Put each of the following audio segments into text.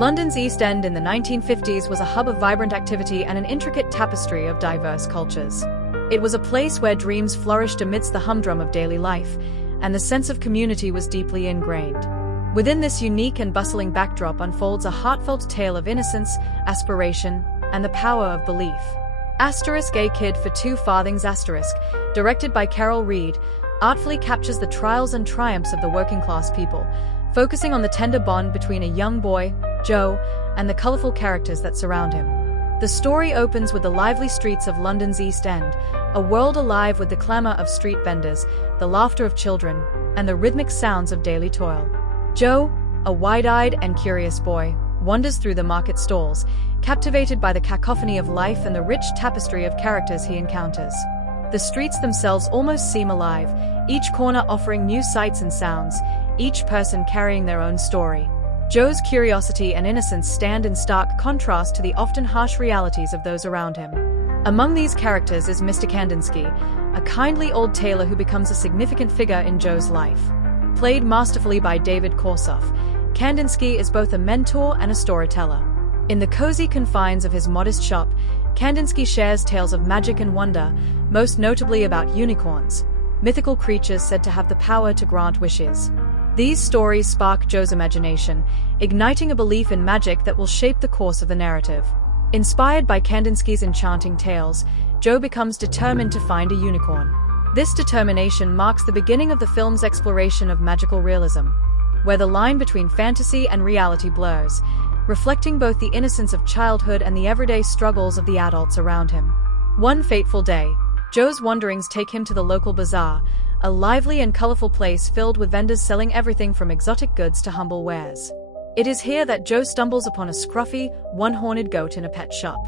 London's East End in the 1950s was a hub of vibrant activity and an intricate tapestry of diverse cultures. It was a place where dreams flourished amidst the humdrum of daily life, and the sense of community was deeply ingrained. Within this unique and bustling backdrop unfolds a heartfelt tale of innocence, aspiration, and the power of belief. A Kid for Two Farthings *, directed by Carol Reed, artfully captures the trials and triumphs of the working-class people, focusing on the tender bond between a young boy, Joe, and the colorful characters that surround him. The story opens with the lively streets of London's East End, a world alive with the clamor of street vendors, the laughter of children, and the rhythmic sounds of daily toil. Joe, a wide-eyed and curious boy, wanders through the market stalls, captivated by the cacophony of life and the rich tapestry of characters he encounters. The streets themselves almost seem alive, each corner offering new sights and sounds, each person carrying their own story. Joe's curiosity and innocence stand in stark contrast to the often harsh realities of those around him. Among these characters is Mr. Kandinsky, a kindly old tailor who becomes a significant figure in Joe's life. Played masterfully by David Kossoff, Kandinsky is both a mentor and a storyteller. In the cozy confines of his modest shop, Kandinsky shares tales of magic and wonder, most notably about unicorns, mythical creatures said to have the power to grant wishes. These stories spark Joe's imagination, igniting a belief in magic that will shape the course of the narrative. Inspired by Kandinsky's enchanting tales, Joe becomes determined to find a unicorn. This determination marks the beginning of the film's exploration of magical realism, where the line between fantasy and reality blurs, reflecting both the innocence of childhood and the everyday struggles of the adults around him. One fateful day, Joe's wanderings take him to the local bazaar, a lively and colorful place filled with vendors selling everything from exotic goods to humble wares. It is here that Joe stumbles upon a scruffy, one-horned goat in a pet shop.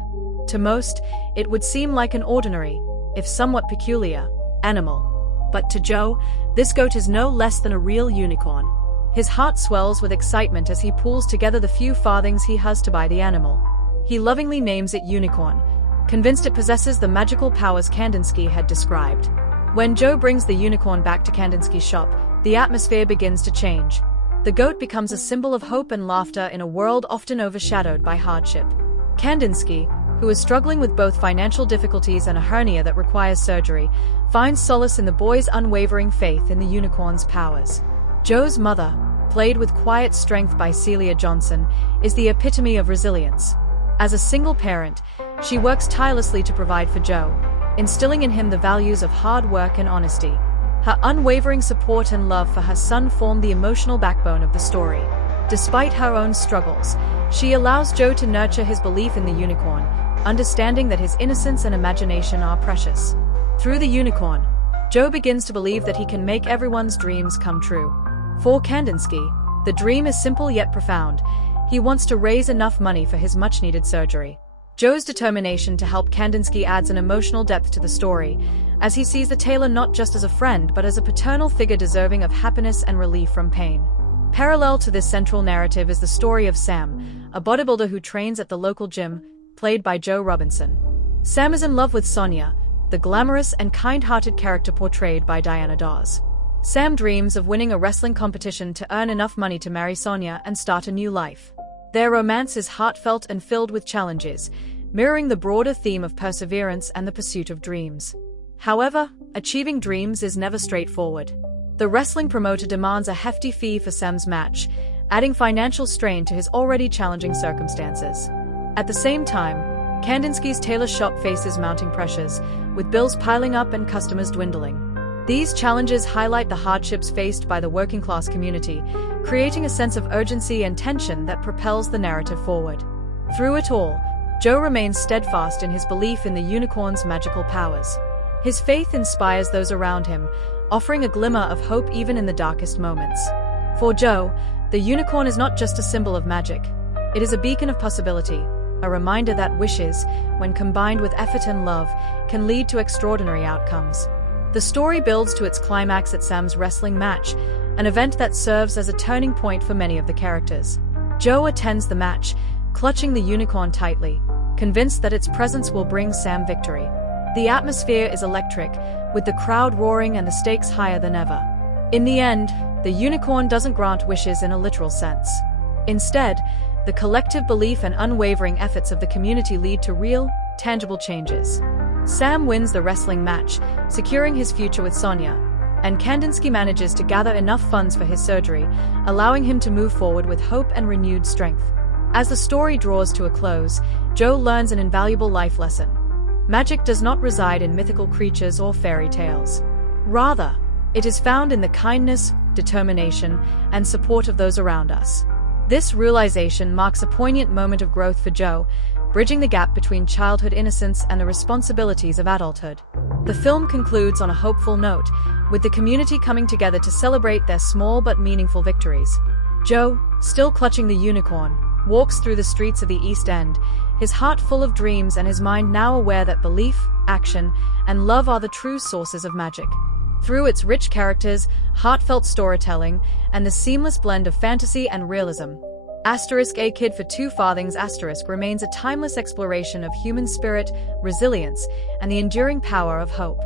To most, it would seem like an ordinary, if somewhat peculiar, animal. But to Joe, this goat is no less than a real unicorn. His heart swells with excitement as he pulls together the few farthings he has to buy the animal. He lovingly names it Unicorn, convinced it possesses the magical powers Kandinsky had described. When Joe brings the unicorn back to Kandinsky's shop, the atmosphere begins to change. The goat becomes a symbol of hope and laughter in a world often overshadowed by hardship. Kandinsky, who is struggling with both financial difficulties and a hernia that requires surgery, finds solace in the boy's unwavering faith in the unicorn's powers. Joe's mother, played with quiet strength by Celia Johnson, is the epitome of resilience. As a single parent, she works tirelessly to provide for Joe, instilling in him the values of hard work and honesty. Her unwavering support and love for her son form the emotional backbone of the story. Despite her own struggles, she allows Joe to nurture his belief in the unicorn, understanding that his innocence and imagination are precious. Through the unicorn, Joe begins to believe that he can make everyone's dreams come true. For Kandinsky, the dream is simple yet profound. He wants to raise enough money for his much-needed surgery. Joe's determination to help Kandinsky adds an emotional depth to the story, as he sees the tailor not just as a friend but as a paternal figure deserving of happiness and relief from pain. Parallel to this central narrative is the story of Sam, a bodybuilder who trains at the local gym, played by Joe Robinson. Sam is in love with Sonia, the glamorous and kind-hearted character portrayed by Dors. Sam dreams of winning a wrestling competition to earn enough money to marry Sonia and start a new life. Their romance is heartfelt and filled with challenges, mirroring the broader theme of perseverance and the pursuit of dreams. However, achieving dreams is never straightforward. The wrestling promoter demands a hefty fee for Sam's match, adding financial strain to his already challenging circumstances. At the same time, Kandinsky's tailor shop faces mounting pressures, with bills piling up and customers dwindling. These challenges highlight the hardships faced by the working-class community, creating a sense of urgency and tension that propels the narrative forward. Through it all, Joe remains steadfast in his belief in the unicorn's magical powers. His faith inspires those around him, offering a glimmer of hope even in the darkest moments. For Joe, the unicorn is not just a symbol of magic. It is a beacon of possibility, a reminder that wishes, when combined with effort and love, can lead to extraordinary outcomes. The story builds to its climax at Sam's wrestling match, an event that serves as a turning point for many of the characters. Joe attends the match, clutching the unicorn tightly, convinced that its presence will bring Sam victory. The atmosphere is electric, with the crowd roaring and the stakes higher than ever. In the end, the unicorn doesn't grant wishes in a literal sense. Instead, The collective belief and unwavering efforts of the community lead to real, tangible changes. Sam wins the wrestling match, securing his future with Sonia, and Kandinsky manages to gather enough funds for his surgery, allowing him to move forward with hope and renewed strength. As the story draws to a close, Joe learns an invaluable life lesson. Magic does not reside in mythical creatures or fairy tales. Rather, it is found in the kindness, determination, and support of those around us. This realization marks a poignant moment of growth for Joe, bridging the gap between childhood innocence and the responsibilities of adulthood. The film concludes on a hopeful note, with the community coming together to celebrate their small but meaningful victories. Joe, still clutching the unicorn, walks through the streets of the East End, his heart full of dreams and his mind now aware that belief, action, and love are the true sources of magic. Through its rich characters, heartfelt storytelling, and the seamless blend of fantasy and realism, A Kid for Two Farthings remains a timeless exploration of human spirit, resilience, and the enduring power of hope.